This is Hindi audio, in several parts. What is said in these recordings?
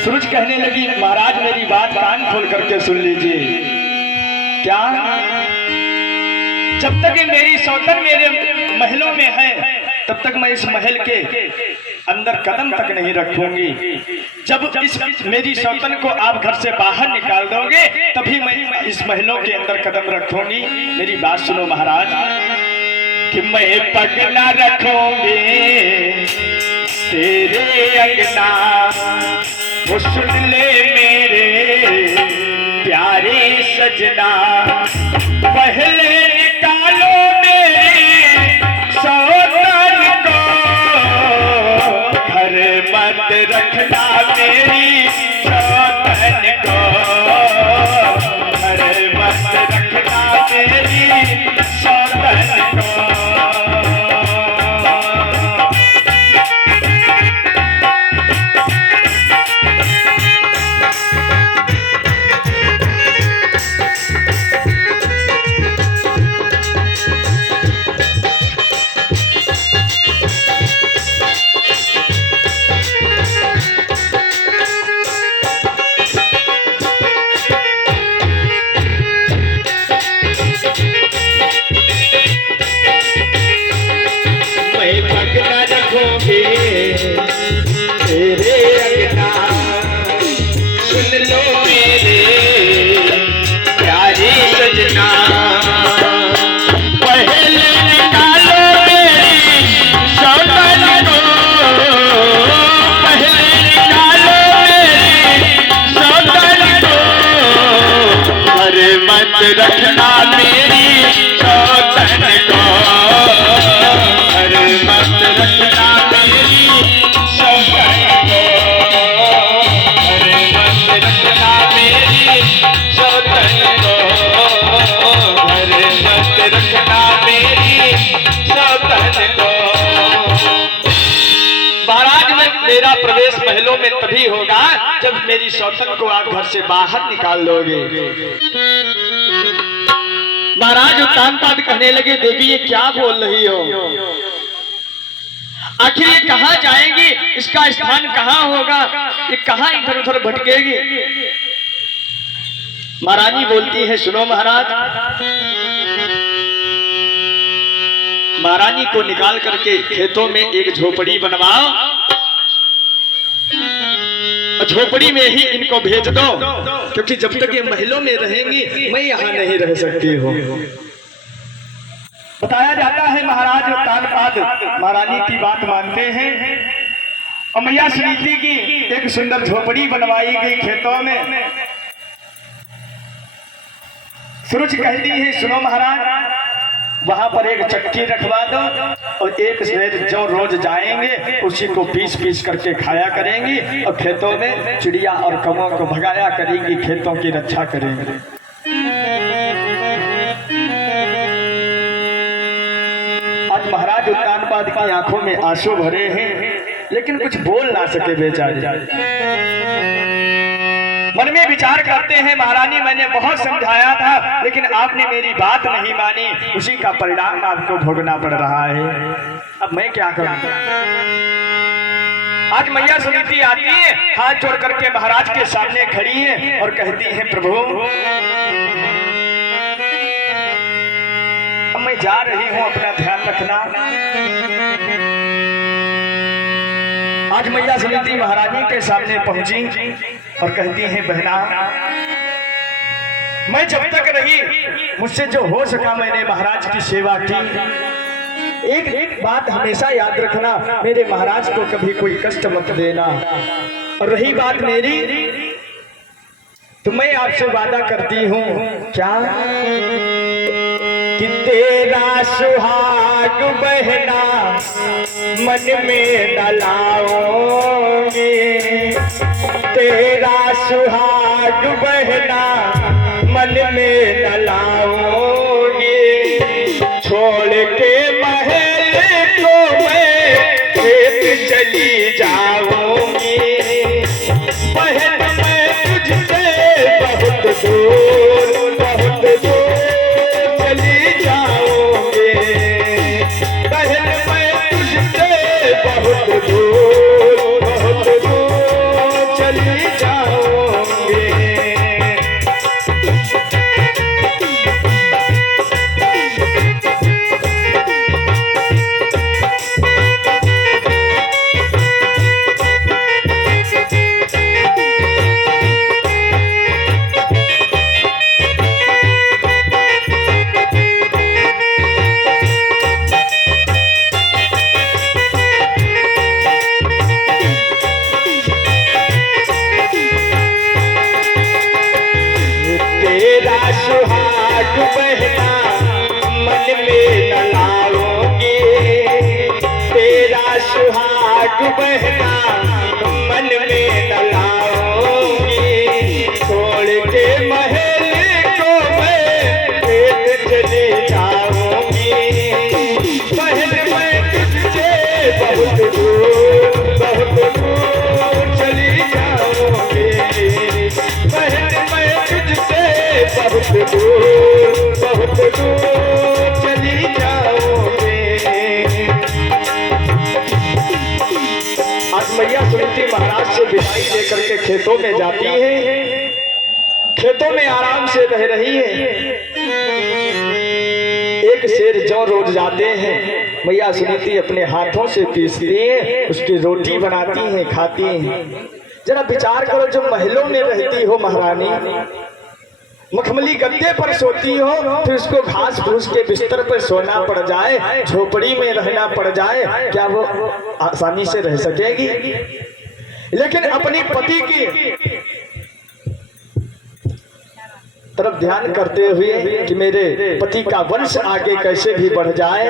सूरज कहने लगी, महाराज मेरी बात कान खोल करके सुन लीजिए। क्या? जब तक मेरी सौतन मेरे महलों में है तब तक मैं इस महल के अंदर कदम तक नहीं रखूंगी। जब इस मेरी सौतन को आप घर से बाहर निकाल दोगे तभी मैं इस महलों के अंदर कदम रखूंगी। मेरी बात सुनो महाराज, कि मैं पग न रखूंगी तेरे अंगना, वो सुन ले मेरे प्यारे सजना, पहले निकालो मेरी सौतन को, घर मत रखना मेरी सौतन को, घर मत रखना मेरी सौतन को। रखना मेरी सौतन को, घर मत रखना मेरी सौतन को, घर मत रखना मेरी सौतन को, घर मत रखना मेरी सौतन को। महाराज मेरा प्रवेश महलों में तभी होगा जब मेरी सौतन को आप घर से बाहर निकाल लोगे। महाराज उत्तानपाद कहने लगे, देवी ये क्या बोल रही हो? आखिर ये कहाँ जाएंगी? इसका स्थान कहाँ होगा? ये कहाँ इधर उधर भटकेगी? महारानी बोलती है, सुनो महाराज, महारानी को निकाल करके खेतों में एक झोपड़ी बनवाओ, झोपड़ी में ही इनको भेज दो, क्योंकि जब तक ये महलों में रहेंगी मैं यहाँ नहीं रह सकती हूँ। बताया जाता है महाराज उत्तानपाद महारानी की बात मानते हैं और मैया सुनीति की एक सुंदर झोपड़ी बनवाई गई खेतों में। सूरज कहती है, सुनो महाराज, वहां पर एक चक्की रखवा दो और एक जो रोज जाएंगे उसी को पीस पीस करके खाया करेंगी और खेतों में चिड़िया और कौओं को भगाया करेंगी, खेतों की रक्षा करेंगे। आज महाराज उत्तानपाद की आंखों में आंसू भरे हैं लेकिन कुछ बोल ना सके बेचारे। मन में विचार करते हैं, महारानी मैंने बहुत समझाया था लेकिन आपने मेरी बात नहीं मानी, उसी का परिणाम आपको भोगना पड़ रहा है। अब मैं क्या करूं? आज मैया सुनीति आती है, हाथ जोड़ करके महाराज के सामने खड़ी है और कहती है, प्रभु अब मैं जा रही हूं, अपना ध्यान रखना। आज मैया सुनीति महारानी के सामने पहुंची और कहती हैं, बहना मैं जब तक रही मुझसे जो हो सका मैंने महाराज की सेवा की। एक बात हमेशा याद रखना, मेरे महाराज को कभी कोई कष्ट मत देना। और रही बात मेरी, तो मैं आपसे वादा करती हूँ क्या कि तेरा सुहाग बहना मन में न लाओगे, तेरा सुहाग बहना मन में न लाओगे, छोड़ के महल को मैं खेत चली जाऊंगी, बहन मैं तुझसे बहुत दूर चली जाऊंगी, बहन मैं तुझसे बहुत दूर चली आग बहना मन में न लाऊंगी, छोड़ के महल को मैं खेत चली जाऊंगी। महल मैं तुझसे बहुत दूर चली जाऊंगी, महल मैं तुझसे बहुत दूर चली जाऊंगी। आज मैया सुनीति महाराज से विदाई लेकर के खेतों में जाती है, खेतों में आराम से रह रही है। एक शेर जौ रोज जाते हैं, मैया सुनीति अपने हाथों से पीसती है, उसकी रोटी बनाती हैं, खाती हैं। जरा विचार करो, जो महलों में रहती हो महारानी, मखमली गद्दे पर सोती हो, फिर उसको घास फूस के बिस्तर पर सोना पड़ जाए, झोपड़ी में रहना पड़ जाए, क्या वो आसानी से रह सकेगी? लेकिन अपनी पति की तरफ ध्यान करते हुए कि मेरे पति का वंश आगे कैसे भी बढ़ जाए,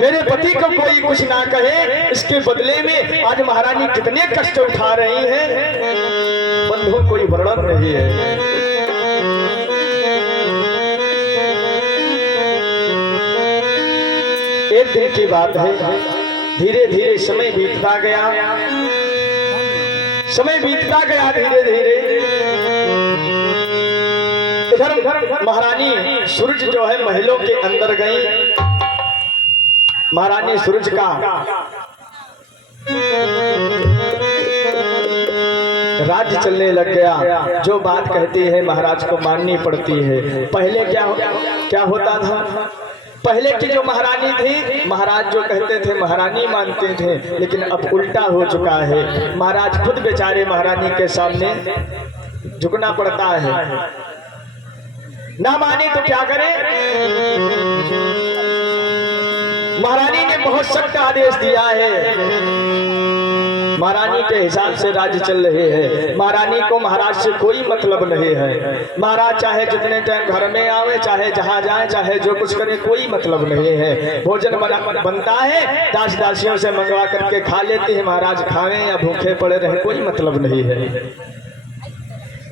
मेरे पति को कोई कुछ ना कहे, इसके बदले में आज महारानी कितने कष्ट उठा रही है, बंधुओं कोई वर्णन नहीं है। एक दिन की बात है, धीरे धीरे समय बीतता गया, समय बीतता गया धीरे धीरे। इधर महारानी सूरज जो है महलों के अंदर गई, महारानी सूरज का राज्य चलने लग गया। जो बात कहती है महाराज को माननी पड़ती है। पहले क्या होता था, पहले की जो महारानी थी, महाराज जो कहते थे महारानी मानते थे, लेकिन अब उल्टा हो चुका है। महाराज खुद बेचारे महारानी के सामने झुकना पड़ता है, ना माने तो क्या करें। महारानी ने बहुत सख्त आदेश दिया है, महारानी के हिसाब से राज्य चल रहे हैं। महारानी को महाराज से कोई मतलब नहीं है। महाराज चाहे जितने टाइम घर में आवे, चाहे जहां जाए, चाहे जो कुछ करे, कोई मतलब नहीं है। भोजन बनता है, दास दासियों से मंगवा करके खा लेते हैं, महाराज खाएं या भूखे पड़े रहे, कोई मतलब नहीं है।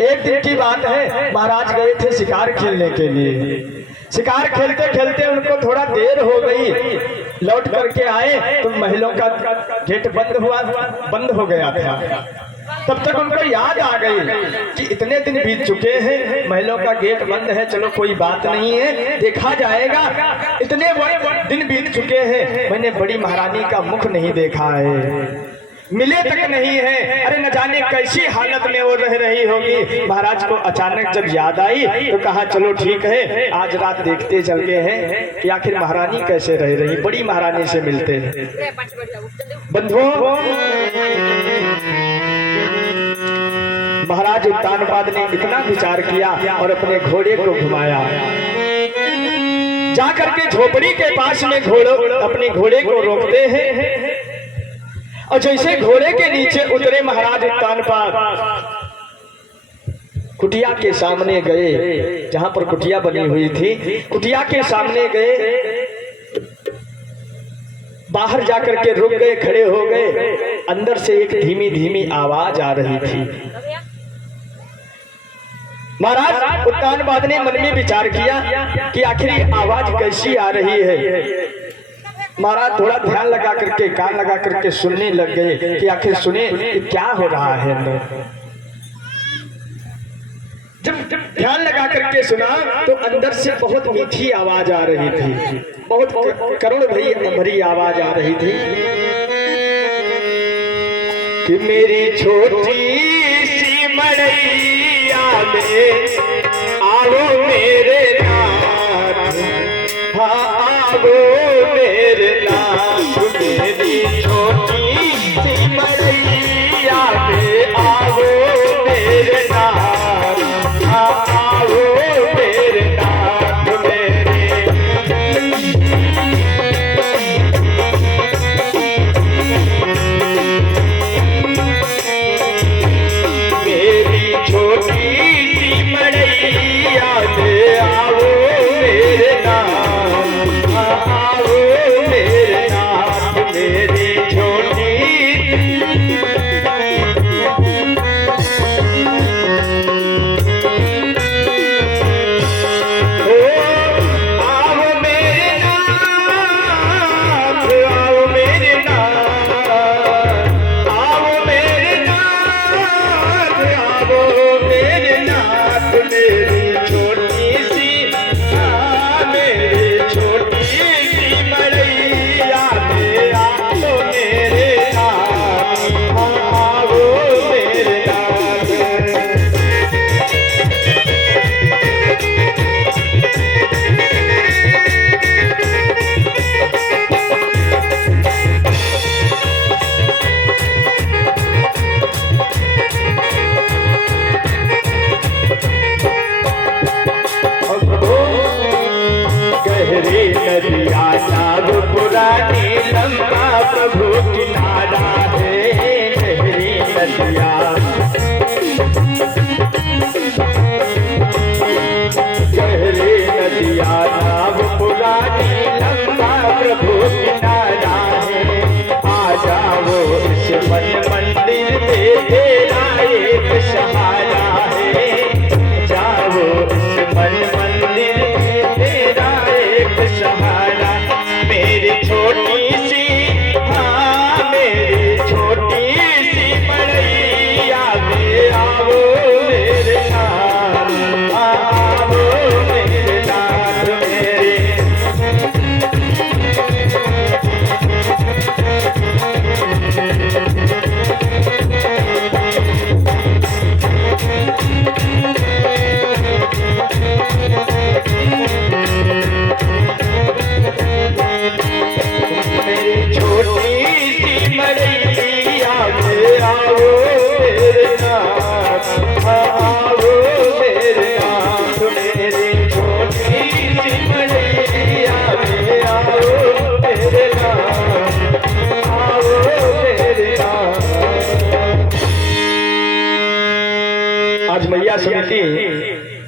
एक दिन की बात है, महाराज गए थे शिकार खेलने के लिए। शिकार खेलते खेलते उनको थोड़ा देर हो गई, लौट करके आए तो महलों का गेट बंद हो गया था। तब तक उनको याद आ गई कि इतने दिन बीत चुके हैं, महलों का गेट बंद है, चलो कोई बात नहीं है, देखा जाएगा। इतने दिन बीत चुके हैं, मैंने बड़ी महारानी का मुख नहीं देखा है, मिले तक नहीं है। अरे न जाने कैसी हालत में वो रह रही होगी। महाराज को अचानक जब याद आई तो कहा चलो ठीक है, आज रात देखते चलते हैं कि आखिर महारानी कैसे रह रही। बड़ी महारानी से मिलते हैं। बंधुओं, महाराज उत्तानपाद ने इतना विचार किया और अपने घोड़े को घुमाया, जाकर के झोपड़ी के पास में अपने घोड़े को रोकते हैं। और जैसे घोड़े के नीचे उतरे महाराज उत्तानपाद, कुटिया के सामने गए, जहां पर कुटिया बनी हुई थी, कुटिया के सामने गए, बाहर जाकर के रुक गए, खड़े हो गए। अंदर से एक धीमी धीमी आवाज आ रही थी। महाराज उत्तानपाद ने मन में विचार किया कि आखिर ये आवाज कैसी आ रही है। महाराज थोड़ा ध्यान लगा करके, कान लगा करके सुनने लग गए कि आखिर सुने कि क्या हो रहा है अंदर। जब ध्यान लगा करके सुना तो अंदर से बहुत मीठी आवाज आ रही थी, बहुत करुण भरी आवाज आ रही थी कि मेरी छोटी सी मड़ैया में आओ मेरे नाथ, हाँ आओ मेरे नाथ, मेरी छोटी सी मड़ैया में आओ मेरे नाथ, हाँ आओ मेरे नाथ, मेरी छोटी सी मड़ैया में आओ मेरे नाथ, आओ मेरे नाथ, मेरे किनारा है गहरी नदिया, गहरी नदिया नाव पुरानी लंबा प्रभु किनारा है। आ जाओ इस मन मंदिर में तेरा एक सहारा है, जाओ इस मन मंदिर में तेरा एक सहारा। मेरी छोटी सी, हाँ मेरी छोटी सी मड़ैया में आओ मेरे नाथ, आओ मेरे नाथ मेरे। छोटी सी मड़ैया में आओ मेरे नाथ, आओ मेरे नाथ मेरी छोटी सी मड़ैया में आओ मेरे नाथ, आओ मेरे नाथ। आज मैया समिति